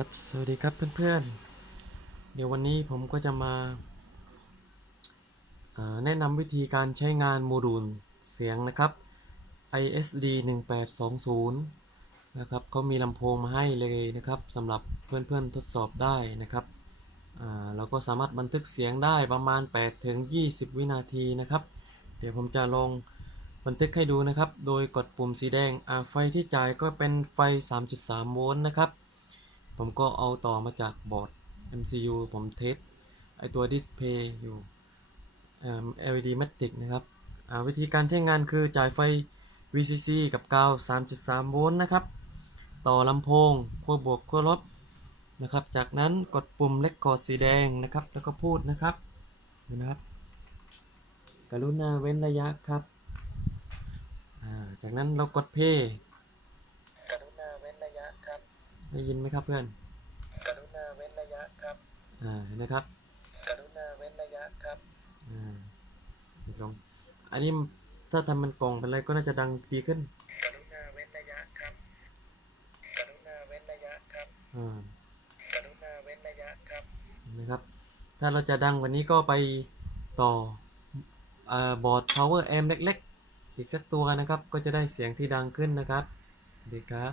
ครับ สวัสดีครับเพื่อนๆ เดี๋ยววันนี้ผมก็จะมาแนะนำวิธีการใช้งานโมดูลเสียงนะครับ ISD 1820นะครับเขามีลำโพงมาให้เลยนะครับสำหรับเพื่อนๆทดสอบได้นะครับเราก็สามารถบันทึกเสียงได้ประมาณ 8 ถึง 20 วินาทีนะครับ เดี๋ยวผมจะลองบันทึกให้ดูนะครับ โดยกดปุ่มสีแดงไฟที่จ่ายก็เป็นไฟ 3.3 โวลต์นะครับ ผมก็เอาต่อมาจากบอร์ด MCU ผมเทสไอตัวดิสเพย์อยู่ LED Matic นะครับอ่าวิธีการใช้งานคือจ่ายไฟ VCC กับกาว 3.3 โวลต์นะครับ ต่อลำโพงขั้วบวกขั้วลบนะครับ จากนั้นกดปุ่มเล c คอร์ดสีแดงนะครับ แล้วก็พูดนะครับนะครับ กรุณาเว้นระยะครับ จากนั้นเรากดเพย์กรุณาเว้นระยะครับ ได้ยินไหมครับเพื่อน กรุณาเว้นระยะครับอ่าเห็นนะครับ กรุณาเว้นระยะครับอ่าปิดลงอันนี้ถ้าทำมันกล่องเป็นอะไรก็น่าจะดังดีขึ้น กรุณาเว้นระยะครับ กรุณาเว้นระยะครับ อ่ากรุณาเว้นระยะครับ เห็นนะครับ ถ้าเราจะดังกวันนี้ก็ไปต่ออ่าบอร์ด power amp เล็กๆ อีกสักตัวนะครับ ก็จะได้เสียงที่ดังขึ้นนะครับ ดีครับ